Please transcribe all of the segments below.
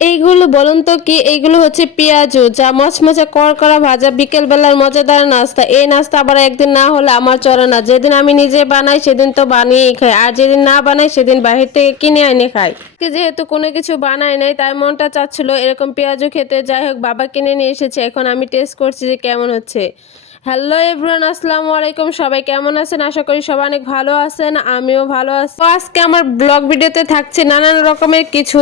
এইগুলো বলুন তো কি? এইগুলো হচ্ছে পেঁয়াজু, যা মচমচে করকরা ভাজা বিকেল বেলার মজাদার নাস্তা। এই নাস্তা আবার একদিন না হলে আমার চলে না। যেদিন আমি নিজে বানাই সেদিন তো বানিয়েই খাই, আর যেদিন না বানাই সেদিন বাহির থেকে কিনে এনে খাই। যেহেতু কোনো কিছু বানাই নাই তাই মনটা চাচ্ছিল এরকম পেঁয়াজু খেতে। যাই হোক, বাবা কিনে নিয়ে এসেছে, এখন আমি টেস্ট করছি যে কেমন হচ্ছে। হ্যালো এভরিওয়ান, আসসালামু আলাইকুম। সবাই কেমন আছেন? আশা করি সবাই অনেক ভালো আছেন, আমিও ভালো আছি। তো আজকে আমার ব্লগ ভিডিওতে থাকছে নানান রকমের কিছু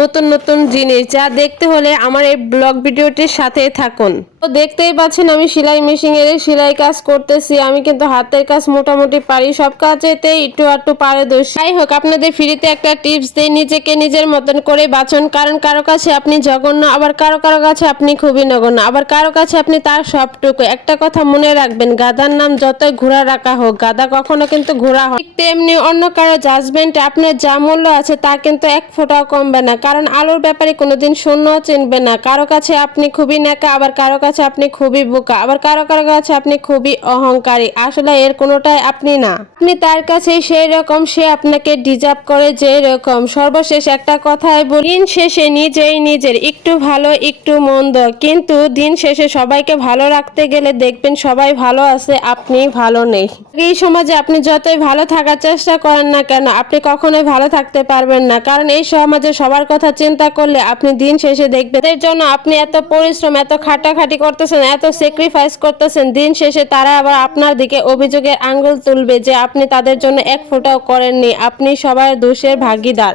নতুন নতুন জিনিস, যা দেখতে হলে আমার এই ব্লগ ভিডিওটির সাথে থাকুন। তো দেখতেই পাচ্ছেন আমি সেলাই মেশিনের সেলাই কাজ করতেছি। আমি কিন্তু হাতের কাজ মোটামুটি পারি, সব কাজেতে একটু আধটু পারদর্শী। যাই হোক, আপনাদের ফ্রিতে একটা টিপস দেই, নিজেকে নিজের মতন করে বাঁচুন। কারণ কারো কাছে আপনি জঘন্য, আবার কারো কারো কাছে আপনি খুবই নগণ্য, আবার কারো কাছে আপনি তার সবটুকু। একটা কথা মনে রাখবেন, গাধার নাম যতই ঘোড়া রাখা হোক, গাধা কখনো কিন্তু ঘোড়া হয়। ঠিক তেমনি অন্য কারো জাজমেন্টে আপনার যা মূল্য আছে তা কিন্তু এক ফোঁটাও কমবে না। কারণ আলোর ব্যাপারে কোনোদিন শূন্যও চিনবে না। কারো কাছে আপনি খুবই নেকা, আবার কারো কাছে আপনি খুবই বোকা, আবার কারো কারো কাছে আপনি খুবই অহংকারী। আসলে এর কোনোটাই আপনি না, আপনি তার কাছে সেই রকম, সে আপনাকে ডিজার্ভ করে যেই রকম। সর্বশেষ একটা কথাই বলি, দিন শেষে নিজেই নিজের একটু ভালো একটু মন্দ, কিন্তু দিন শেষে সবাইকে ভালো রাখতে গেলে দেখবেন সবাই ভালো আছে, আপনি ভালো নেই। এই সমাজে আপনি যতই ভালো থাকার চেষ্টা করেন না কেন, আপনি কখনোই ভালো থাকতে পারবেন না। কারণ এই সমাজে সবার কথা চিন্তা করলে আপনি দিন শেষে দেখবেন এর জন্য আপনি এত পরিশ্রম, এত খাটাখাটি করতেছেন, এত স্যাক্রিফাইস করতেছেন, দিন শেষে তারা আবার আপনার দিকে অভিযোগের আঙ্গুল তুলবে যে আপনি তাদের জন্য এক ফোঁটাও করেননি, আপনি সবার দোষের ভাগীদার।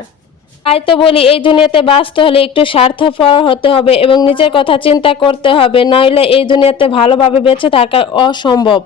তাই তো বলি, এই দুনিয়াতে বাঁচতে হলে একটু স্বার্থপর হতে হবে এবং নিজের কথা চিন্তা করতে হবে, নইলে এই দুনিয়াতে ভালোভাবে বেঁচে থাকা অসম্ভব।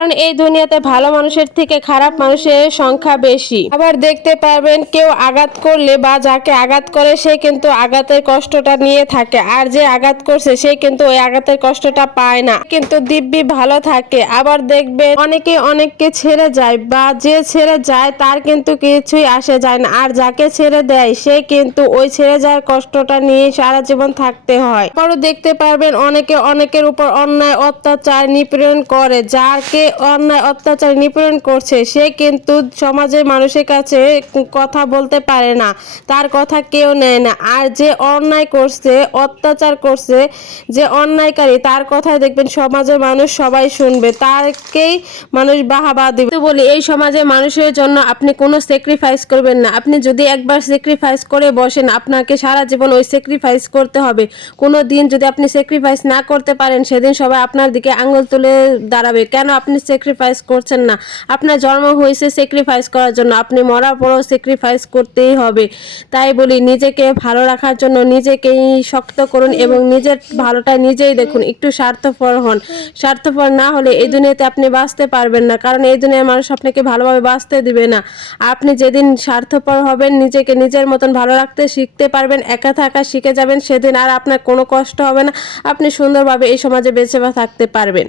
কারণ এই দুনিয়াতে ভালো মানুষের থেকে খারাপ মানুষের সংখ্যা বেশি। আবার দেখতে পারবেন কেউ আঘাত করলে বা যাকে আঘাত করে সে কিন্তু আঘাতের কষ্টটা নিয়ে থাকে, আর যে আঘাত করছে সে কিন্তু ওই আঘাতের কষ্টটা পায় না, কিন্তু দিব্যি ভালো থাকে। আবার দেখবেন অনেকে অনেককে ছেড়ে যায়, বা যে ছেড়ে যায় তার কিন্তু কিছুই আসে যায় না, আর যাকে ছেড়ে দেয় সে কিন্তু ওই ছেড়ে যাওয়ার কষ্টটা নিয়ে সারা জীবন থাকতে হয়। আবারও দেখতে পারবেন অনেকে অনেকের উপর অন্যায় অত্যাচার নিপীড়ন করে, যাকে অন্যায় অত্যাচার নিপীড়ন করছে সে কিন্তু সমাজের মানুষের কাছে কথা বলতে পারে না, তার কথা কেউ নেয় না। আর যে অন্যায় করছে, অত্যাচার করছে, যে অন্যায়কারী, তার কথাই দেখবেন সমাজের মানুষ সবাই শুনবে, তাকেই মানুষ বাহাবা দিবে। তো বলি, এই সমাজের মানুষের জন্য আপনি কোনো স্যাক্রিফাইস করবেন না। আপনি যদি একবার স্যাক্রিফাইস করে বসেন, আপনাকে সারা জীবন ওই স্যাক্রিফাইস করতে হবে। কোনো দিন যদি আপনি স্যাক্রিফাইস না করতে পারেন, সেদিন সবাই আপনার দিকে আঙুল তুলে দাঁড়াবে, কেন আপনি স্যাক্রিফাইস করছেন না। আপনার জন্ম হয়েছে স্যাক্রিফাইস করার জন্য, আপনি মরার পরও স্যাক্রিফাইস করতেই হবে। তাই বলি, নিজেকে ভালো রাখার জন্য নিজেকেই শক্ত করুন এবং নিজের ভালোটা নিজেই দেখুন। একটু স্বার্থপর হন, স্বার্থপর না হলে এই দুনিয়াতে আপনি বাঁচতে পারবেন না। কারণ এই দুনিয়ার মানুষ আপনাকে ভালোভাবে বাঁচতে দিবে না। আপনি যেদিন স্বার্থপর হবেন, নিজেকে নিজের মতন ভালো রাখতে শিখতে পারবেন, একা থাকা শিখে যাবেন, সেদিন আর আপনার কোনো কষ্ট হবে না, আপনি সুন্দরভাবে এই সমাজে বেঁচে থাকতে পারবেন।